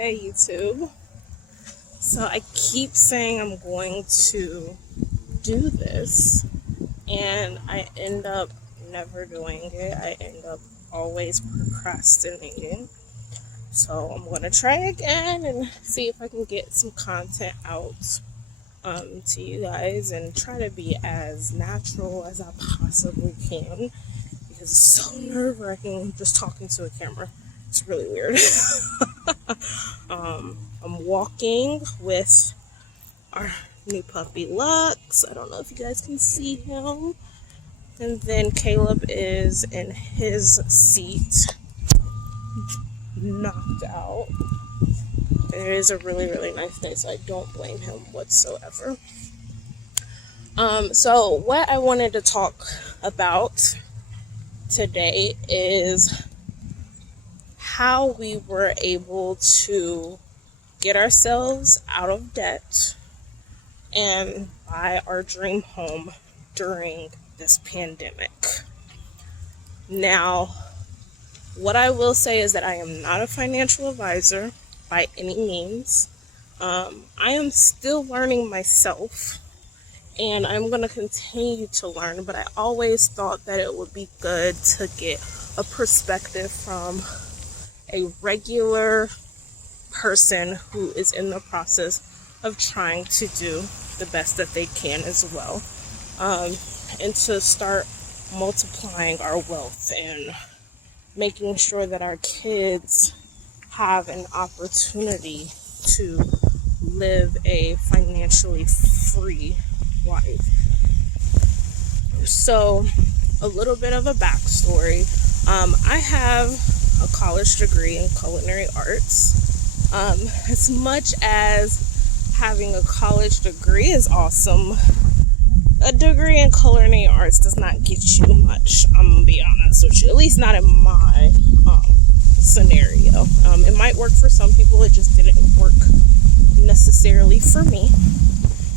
Hey YouTube. So I keep saying I'm going to do this and I end up never doing it. I end up always procrastinating. So I'm going to try again and see if I can get some content out to you guys and try to be as natural as I possibly can because it's so nerve-wracking just talking to a camera. It's really weird. I'm walking with our new puppy Lux. I don't know if you guys can see him. And then Caleb is in his seat, knocked out. It is a really, really nice day, so I don't blame him whatsoever. So what I wanted to talk about today is how we were able to get ourselves out of debt and buy our dream home during this pandemic. Now, what I will say is that I am not a financial advisor by any means. I am still learning myself, and I'm going to continue to learn, but I always thought that it would be good to get a perspective from a regular person who is in the process of trying to do the best that they can as well, and to start multiplying our wealth and making sure that our kids have an opportunity to live a financially free life. So a little bit of a backstory. I have a college degree in culinary arts. As much as having a college degree is awesome, a degree in culinary arts does not get you much. I'm gonna be honest with you, at least not in my scenario. It might work for some people, it just didn't work necessarily for me.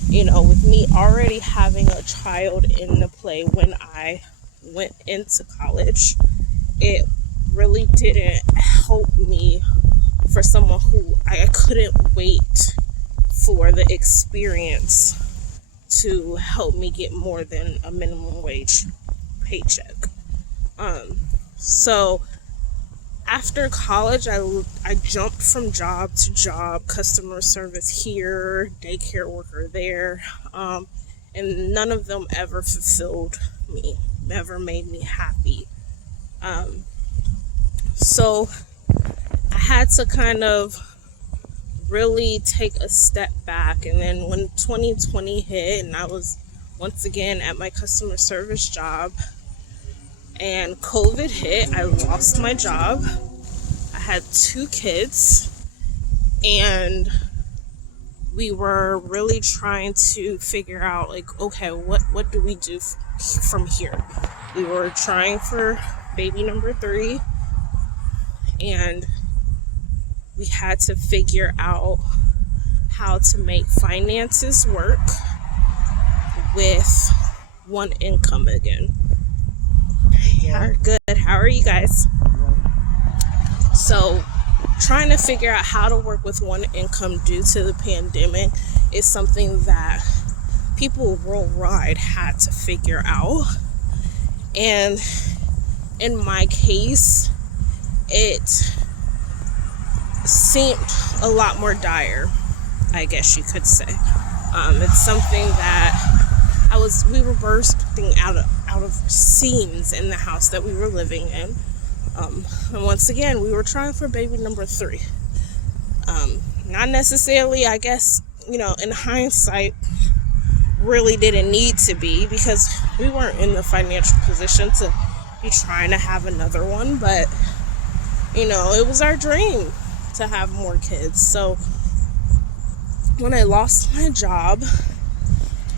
You know, with me already having a child in the play when I went into college, it really didn't help me for someone who I couldn't wait for the experience to help me get more than a minimum wage paycheck. So after college, I jumped from job to job, customer service here, daycare worker there, and none of them ever fulfilled me, never made me happy. So I had to kind of really take a step back. And then when 2020 hit and I was once again at my customer service job and COVID hit, I lost my job. I had 2 kids and we were really trying to figure out, like, okay, what do we do from here? We were trying for baby number 3, and we had to figure out how to make finances work with one income again. Yeah, good. How are you guys? So, trying to figure out how to work with one income due to the pandemic is something that people worldwide had to figure out. And in my case, it seemed a lot more dire, I guess you could say. It's something that we were bursting out of seams in the house that we were living in. And once again, we were trying for baby number 3. Not necessarily, I guess, in hindsight, really didn't need to be, because we weren't in the financial position to be trying to have another one, but it was our dream to have more kids. So when I lost my job,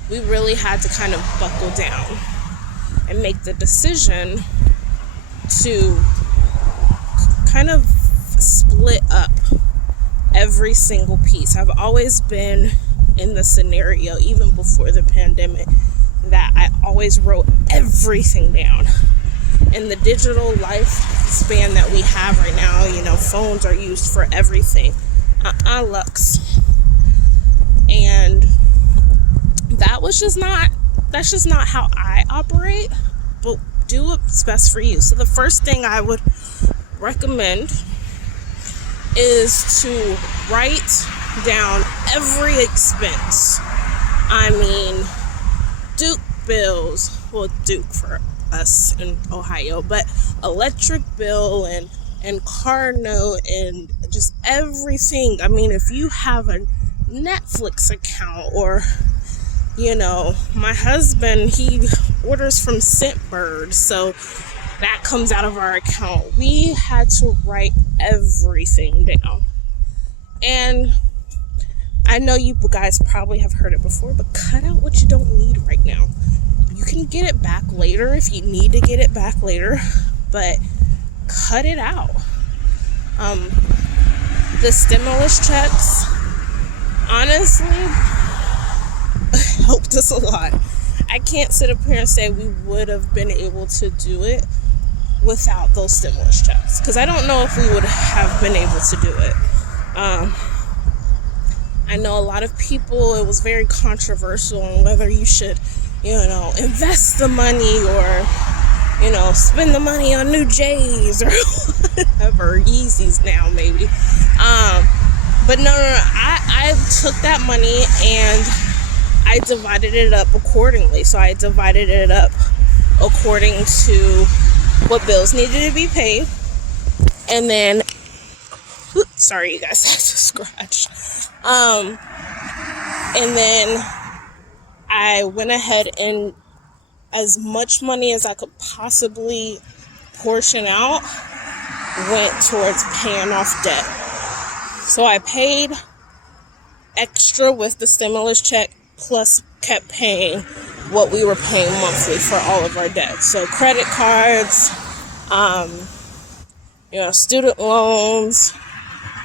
we really had to kind of buckle down and make the decision to kind of split up every single piece. I've always been in the scenario, even before the pandemic, that I always wrote everything down. In the digital lifespan that we have right now, phones are used for everything. Lux. And that's just not how I operate, but do what's best for you. So the first thing I would recommend is to write down every expense. I mean, Duke bills, well, Duke for us in Ohio, but electric bill and car note and just everything. I mean, if you have a Netflix account, or my husband, he orders from Scentbird, so that comes out of our account. We had to write everything down. And I know you guys probably have heard it before, but cut out what you don't need right now. You can get it back later if you need to get it back later, but cut it out. The stimulus checks, honestly, helped us a lot. I can't sit up here and say we would have been able to do it without those stimulus checks, because I don't know if we would have been able to do it. I know a lot of people, it was very controversial on whether you should, invest the money or, spend the money on new J's or whatever, Yeezys now maybe. But no, I took that money and I divided it up accordingly. So I divided it up according to what bills needed to be paid. And then, sorry you guys, I had to scratch. And then I went ahead and as much money as I could possibly portion out went towards paying off debt. So I paid extra with the stimulus check, plus kept paying what we were paying monthly for all of our debt. So credit cards, student loans,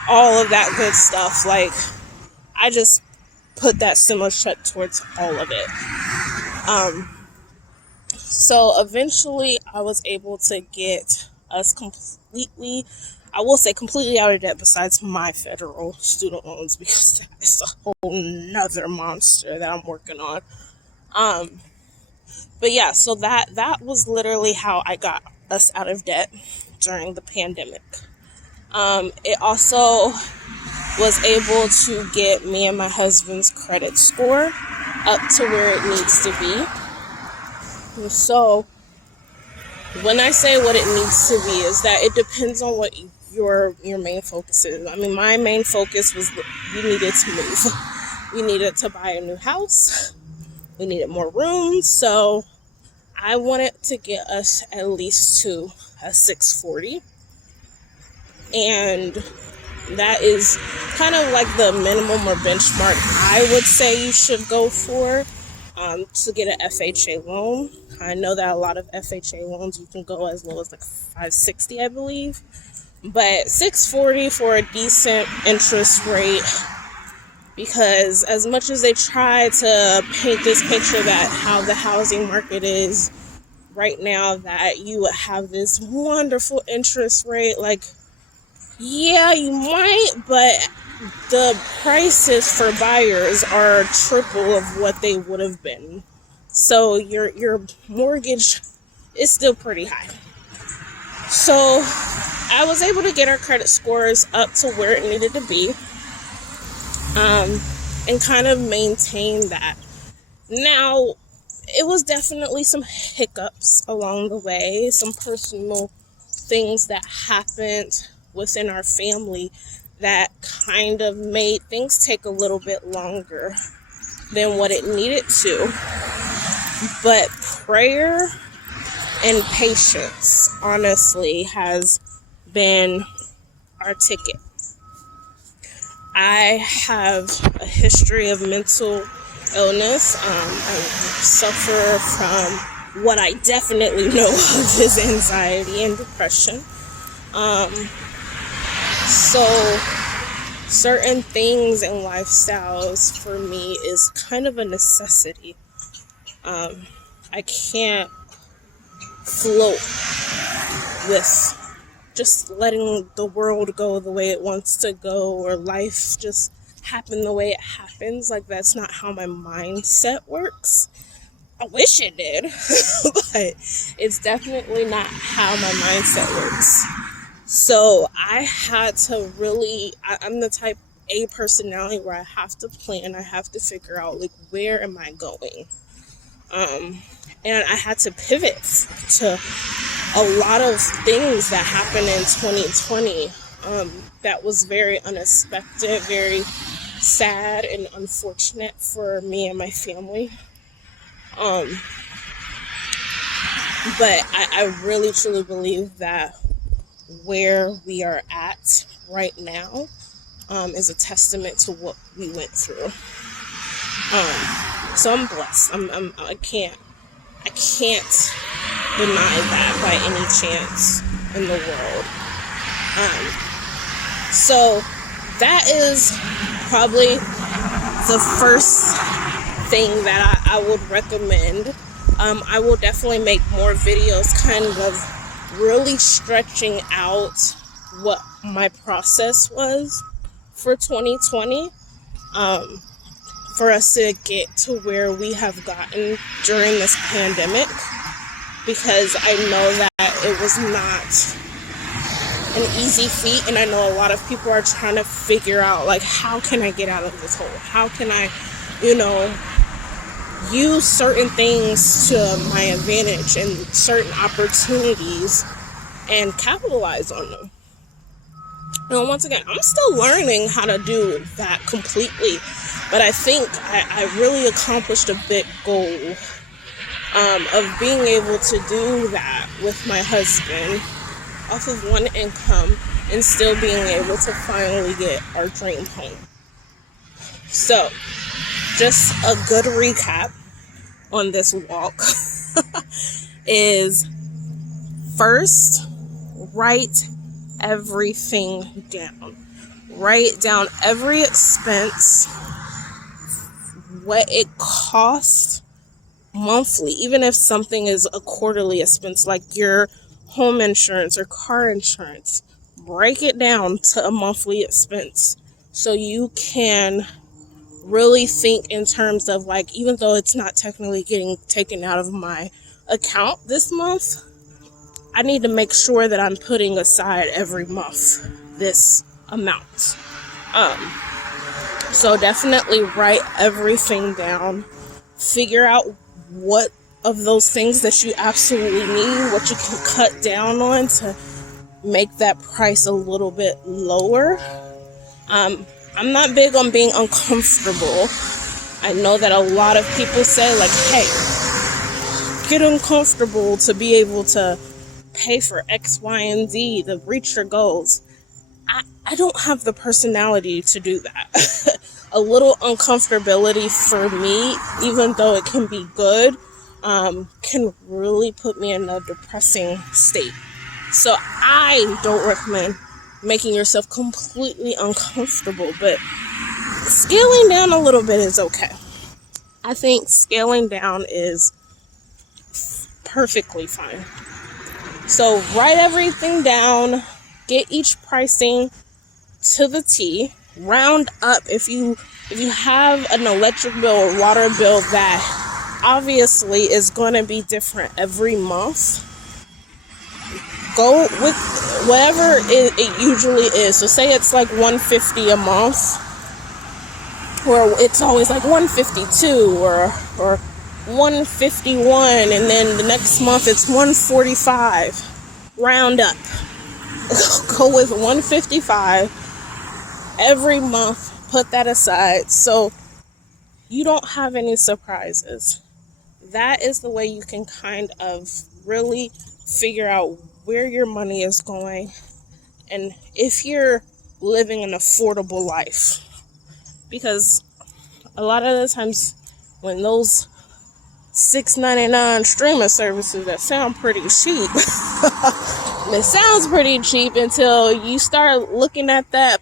all of that good stuff. Like, I just put that stimulus check towards all of it. So eventually I was able to get us completely out of debt, besides my federal student loans, because that is a whole nother monster that I'm working on. But yeah, so that was literally how I got us out of debt during the pandemic. It also was able to get me and my husband's credit score up to where it needs to be. And so when I say what it needs to be, is that it depends on what your main focus is. I mean, my main focus was we needed to move. We needed to buy a new house. We needed more rooms. So I wanted to get us at least to a 640. And that is kind of like the minimum or benchmark I would say you should go for to get an FHA loan. I know that a lot of FHA loans, you can go as low as like 560, I believe. But 640 for a decent interest rate, because as much as they try to paint this picture that how the housing market is right now, that you would have this wonderful interest rate, like, yeah, you might, but the prices for buyers are triple of what they would have been. So your mortgage is still pretty high. So I was able to get our credit scores up to where it needed to be, and kind of maintain that. Now, it was definitely some hiccups along the way, some personal things that happened within our family that kind of made things take a little bit longer than what it needed to. But prayer and patience, honestly, has been our ticket. I have a history of mental illness. I suffer from what I definitely know of is anxiety and depression. So certain things and lifestyles for me is kind of a necessity. I can't float with just letting the world go the way it wants to go, or life just happen the way it happens. Like, that's not how my mindset works. I wish it did, but it's definitely not how my mindset works. So I had to really, I'm the type A personality where I have to plan. I have to figure out, like, where am I going? And I had to pivot to a lot of things that happened in 2020 that was very unexpected, very sad and unfortunate for me and my family. But I really truly believe that where we are at right now is a testament to what we went through. So I'm blessed. I can't deny that by any chance in the world. So that is probably the first thing that I would recommend. I will definitely make more videos kind of really stretching out what my process was for 2020, for us to get to where we have gotten during this pandemic, because I know that it was not an easy feat, and I know a lot of people are trying to figure out, like, how can I get out of this hole? How can I, use certain things to my advantage and certain opportunities and capitalize on them. And once again, I'm still learning how to do that completely, but I think I really accomplished a big goal of being able to do that with my husband off of one income and still being able to finally get our dream home. So, just a good recap on this walk is, first, write everything down. Write down every expense, what it costs monthly, even if something is a quarterly expense like your home insurance or car insurance. Break it down to a monthly expense so you can really think in terms of, like, even though it's not technically getting taken out of my account this month, I need to make sure that I'm putting aside every month this amount. So definitely write everything down. Figure out what of those things that you absolutely need, what you can cut down on to make that price a little bit lower. I'm not big on being uncomfortable. I know that a lot of people say, like, hey, get uncomfortable to be able to pay for X, Y, and Z to reach your goals. I don't have the personality to do that. A little uncomfortability for me, even though it can be good, can really put me in a depressing state. So I don't recommend making yourself completely uncomfortable, but scaling down a little bit is okay. I think scaling down is perfectly fine. So write everything down, get each pricing to the T, round up. If you have an electric bill or water bill that obviously is going to be different every month, go with whatever it usually is. So say it's like $150 a month, or it's always like $152 or $151, and then the next month it's $145. Round up. Go with $155 every month. Put that aside so you don't have any surprises. That is the way you can kind of really figure out where your money is going and if you're living an affordable life. Because a lot of the times when those $6.99 streaming services that sound pretty cheap, it sounds pretty cheap until you start looking at that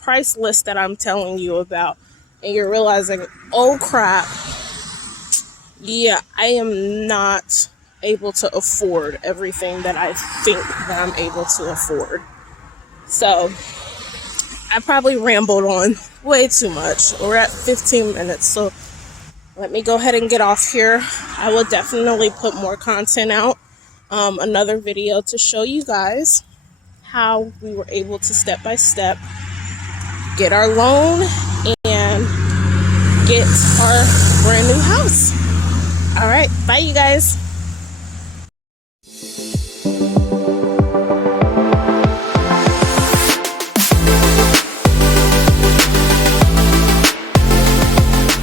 price list that I'm telling you about, and you're realizing, oh crap, yeah, I am not able to afford everything that I think that I'm able to afford. So I probably rambled on way too much. We're at 15 minutes, so let me go ahead and get off here. I will definitely put more content out, another video to show you guys how we were able to step by step get our loan and get our brand new house. All right, bye you guys.